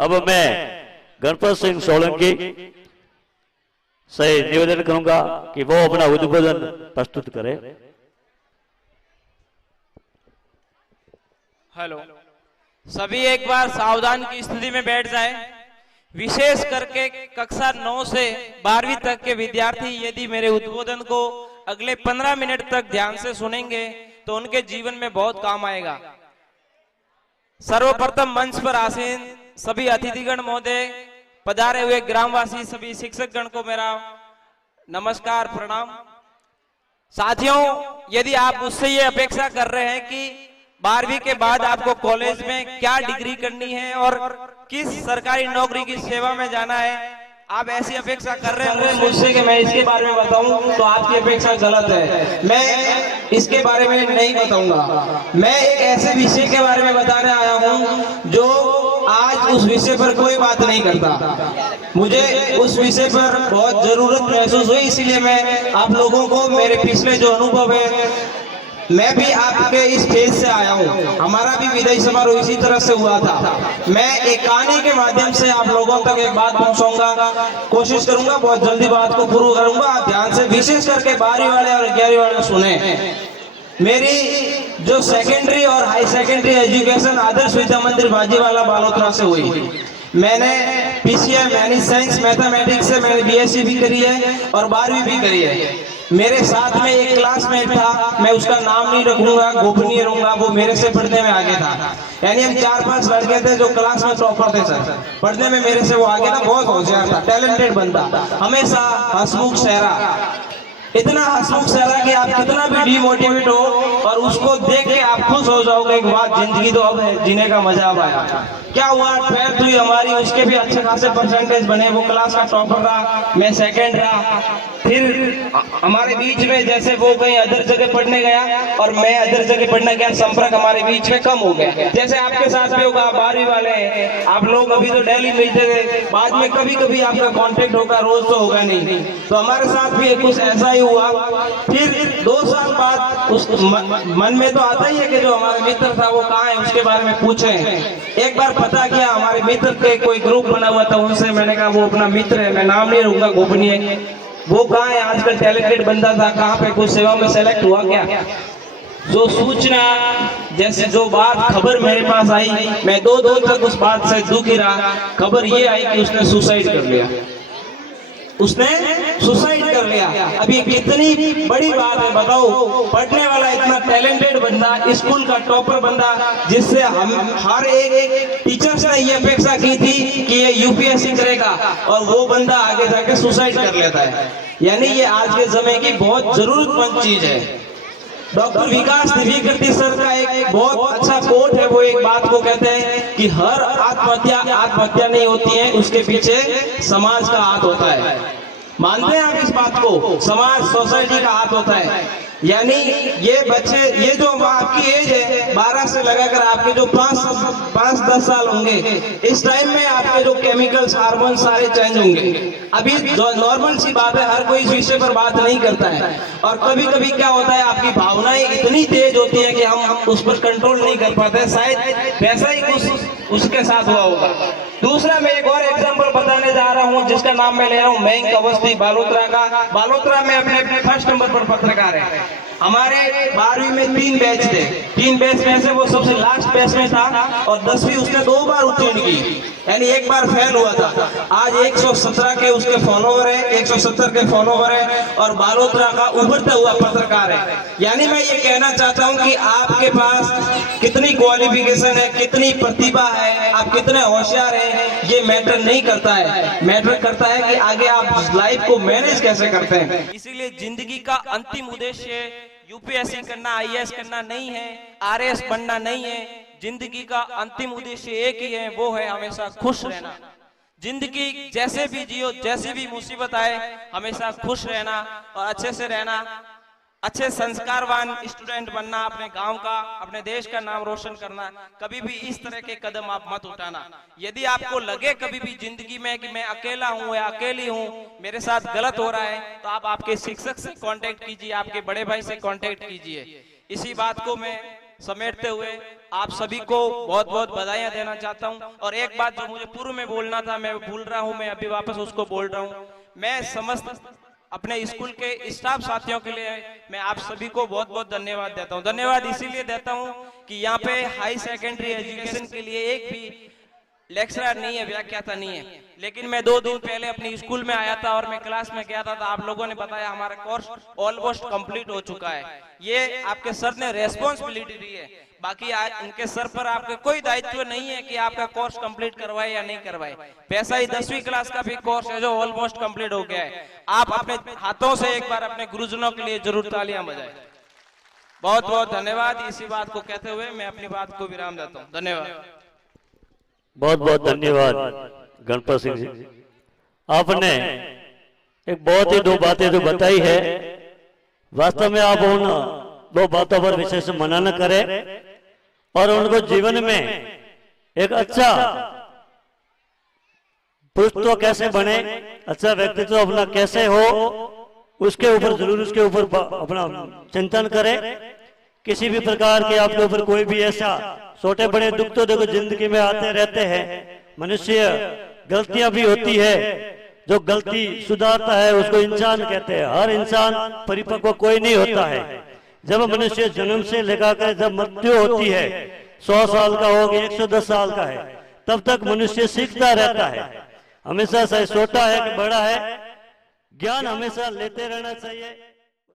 अब मैं गणपत सिंह सोलंकी से निवेदन करूंगा कि वो अपना उद्बोधन प्रस्तुत करे। हेलो, सभी एक बार सावधान की स्थिति में बैठ जाएं। विशेष करके कक्षा 9 से 12वीं तक के विद्यार्थी यदि मेरे उद्बोधन को अगले 15 मिनट तक ध्यान से सुनेंगे तो उनके जीवन में बहुत काम आएगा। सर्वप्रथम मंच पर आसीन सभी अतिथिगण महोदय, पधारे हुए ग्रामवासी, सभी शिक्षकगण को मेरा नमस्कार, प्रणाम। साथियों, यदि आप मुझसे ये अपेक्षा कर रहे हैं कि 12वीं के बाद आपको कॉलेज में क्या डिग्री करनी है और किस सरकारी नौकरी की सेवा में जाना है, आप ऐसी अपेक्षा कर रहे हैं मुझसे कि मैं इसके बारे में बताऊं, तो आपकी अपेक्षा गलत है। मैं इसके बारे में नहीं बताऊंगा। मैं एक ऐसे विषय के बारे में बताने आया हूं जो आज उस विषय पर कोई बात नहीं करता। मुझे उस विषय पर बहुत जरूरत महसूस हुई, इसीलिए मैं आप लोगों को मेरे पिछले जो अनुभव है, मैं भी आपके इस फेज से आया हूँ। हमारा भी विदाई समारोह इसी तरह से हुआ था। मैं एक कहानी के माध्यम से आप लोगों तक एक बात पहुंचाऊंगा, कोशिश करूंगा बहुत जल्दी बात को पूरा करूंगा। आप ध्यान से, विशेष करके 12वीं वाले और 11वीं वाले सुने। मेरी जो सेकेंडरी और high secondary education Adarsh Vidya मंदिर बाजीवाला बालोतरा से हुई। मैंने पीसीएम यानी साइंस मैथमेटिक्स से मैंने बीएससी भी करी है और 12वीं भी करी है। मेरे साथ में एक क्लासमेट था, मैं उसका नाम नहीं रखूंगा, गोपनीय रहूंगा, वो मेरे से पढ़ने में आगे था। यानी हम 4-5 लड़के थे जो क्लास में टॉपर थे सर, पढ़ने में मेरे से वो आगे था, बहुत होशियार था, टैलेंटेड बंदा, हमेशा हंसमुख चेहरा, इतना हंसमुख चेहरा कि आप कितना भी डिमोटिवेट हो और उसको देख के आप खुश हो जाओगे एक बात, जिंदगी तो अब है, जीने का मजा अब आया। क्या हुआ, 12th हुई हमारी, उसके भी अच्छे खासे परसेंटेज बने, वो क्लास का टॉपर रहा, मैं सेकंड रहा। फिर हमारे बीच में जैसे वो कहीं अदर जगह पढ़ने गया और मैं अदर जगह पढ़ने गया, संपर्क हमारे बीच में कम हो गया। जैसे आपके साथ भी होगा, 12वीं वाले हैं आप लोग, अभी तो डेली मिलते थे, बाद में कभी कभी आपका कांटेक्ट होगा, रोज तो होगा नहीं। तो हमारे साथ भी कुछ ऐसा ही हुआ। फिर 2 साल बाद उस मन में तो आता ही है कि जो हमारा मित्र था वो कहाँ है, उसके बारे में पूछे। एक बार पता किया, हमारे मित्र के कोई ग्रुप बना हुआ था, उनसे मैंने कहा वो अपना मित्र है, मैं नाम नहीं रहूंगा, गोपनीय, वो कहाँ है, आजकल टैलेंटेड बंदा था, कहाँ पे कुछ सेवा में सेलेक्ट हुआ क्या। जो सूचना, जैसे जो बात खबर मेरे पास आई, मैं 2 दिन तक उस बात से दुखी रहा। खबर ये आई कि उसने सुसाइड कर लिया, उसने सुसाइड कर लिया। अब ये कितनी बड़ी बात है बताओ, पढ़ने वाला इतना टैलेंटेड बंदा, स्कूल का टॉपर बंदा, जिससे हम हर एक टीचर्स ने ये अपेक्षा की थी कि ये यूपीएससी करेगा, और वो बंदा आगे जाके सुसाइड कर लेता है। यानी ये आज के समय की बहुत जरूरतमंद चीज है। डॉक्टर विकास दिव्यकीर्ति सर का एक बहुत अच्छा कोट है, वो एक बात को कहते हैं कि हर आत्महत्या नहीं होती है, उसके पीछे समाज का हाथ होता है। मानते हैं आप इस बात को, समाज, सोसाइटी का हाथ होता है। यानी ये बच्चे, ये जो आपकी एज है 12 से लगाकर आपके जो 5-10 साल होंगे, इस टाइम में आपके जो केमिकल्स, हार्मोन सारे चेंज होंगे। अभी जो नॉर्मल सी बात है, हर कोई इस विषय पर बात नहीं करता है। और कभी कभी क्या होता है, आपकी भावनाएं इतनी तेज होती है कि हम उस पर कंट्रोल नहीं कर पाते। शायद वैसा ही कुछ उसके साथ हुआ होगा। दूसरा, मैं एक और एग्जांपल बताने जा रहा हूं, जिसका नाम मैं ले रहा हूं मयंक अवस्थी, बालोतरा का। बालोतरा में अपने फर्स्ट नंबर पर पत्रकार है। हमारे 12वीं में 3 बैच थे, 3 बैच में से वो सबसे लास्ट बैच में था, और 10वीं उसने 2 बार उत्तीर्ण की, यानी एक बार फेल हुआ था। आज 117 के उसके फॉलोवर है, 170 के फॉलोवर है, और बालोतरा का उभरता हुआ पत्रकार है। यानी मैं ये कहना चाहता हूं कि आपके पास कितनी क्वालिफिकेशन है, कितनी प्रतिभा है, आप कितने होशियार हैं, ये मैटर नहीं करता है। मैटर करता है कि आगे आप लाइफ को मैनेज कैसे करते हैं। इसीलिए जिंदगी का अंतिम उद्देश्य यूपीएससी करना, आईएएस करना नहीं है, आरएएस बनना नहीं है। जिंदगी का अंतिम उद्देश्य एक ही है, वो है हमेशा खुश रहना। जिंदगी जैसे भी जियो, जैसी भी मुसीबत आए, हमेशा खुश रहना और अच्छे से रहना, अच्छे संस्कारवान स्टूडेंट बनना, अपने गांव का, अपने देश का नाम रोशन करना। कभी भी इस तरह के कदम आप मत उठाना। यदि आपको लगे कभी भी जिंदगी में कि मैं अकेला हूं या अकेली हूं, मेरे साथ गलत हो रहा है, तो आप आपके शिक्षक से कांटेक्ट कीजिए, आपके बड़े भाई से कांटेक्ट कीजिए। इसी बात को मैं समेटते हुए आप सभी को बहुत बहुत बधाइयां देना चाहता हूं। और एक बात जो मुझे पूर्व में बोलना था, मैं भूल रहा हूं, मैं अभी वापस उसको बोल रहा हूं। मैं समस्त अपने स्कूल के स्टाफ साथियों के लिए मैं आप सभी को बहुत बहुत धन्यवाद देता हूं। धन्यवाद इसीलिए देता हूं कि यहाँ पे हाई सेकेंडरी एजुकेशन के लिए एक भी लेक्चरर नहीं है, व्याख्याता नहीं है। लेकिन मैं 2 दिन पहले अपनी स्कूल में आया था और मैं क्लास में गया था, तो आप लोगों ने बताया हमारा कोर्स ऑलमोस्ट कंप्लीट हो चुका है। ये आपके सर ने रेस्पॉन्सिबिलिटी दी है, बाकी आज उनके सर पर आपका कोई दायित्व नहीं है कि आपका कोर्स कंप्लीट करवाए या नहीं करवाए। वैसा ही 10वीं क्लास का भी कोर्स है जो ऑलमोस्ट कंप्लीट हो गया है। आप अपने हाथों से एक बार अपने गुरुजनों के लिए जरूर तालियां बजाएं। बहुत बहुत धन्यवाद। इसी बात को कहते हुए मैं अपनी बात को विराम देता हूँ। धन्यवाद। बहुत बहुत धन्यवाद गणपत सिंह जी। आपने एक बहुत ही 2 बातें जो बताई है, वास्तव में आप उन 2 बातों पर विशेष मना न करें और उनको जीवन में एक अच्छा पुरुष कैसे बने, अच्छा व्यक्तित्व अपना कैसे हो, उसके ऊपर जरूर उसके ऊपर अपना चिंतन करें। किसी भी प्रकार के आपके ऊपर कोई भी ऐसा छोटे बड़े दुख तो देखो जिंदगी में आते रहते हैं। मनुष्य गलतियां भी होती है, जो गलती सुधारता है उसको इंसान कहते हैं। हर इंसान परिपक्व कोई नहीं होता है। जब मनुष्य जन्म से लेकर जब मृत्यु होती है, 100 साल का हो गया 110 साल का है, तब तक मनुष्य सीखता रहता है। हमेशा चाहे छोटा है कि बड़ा है, ज्ञान हमेशा लेते रहना चाहिए।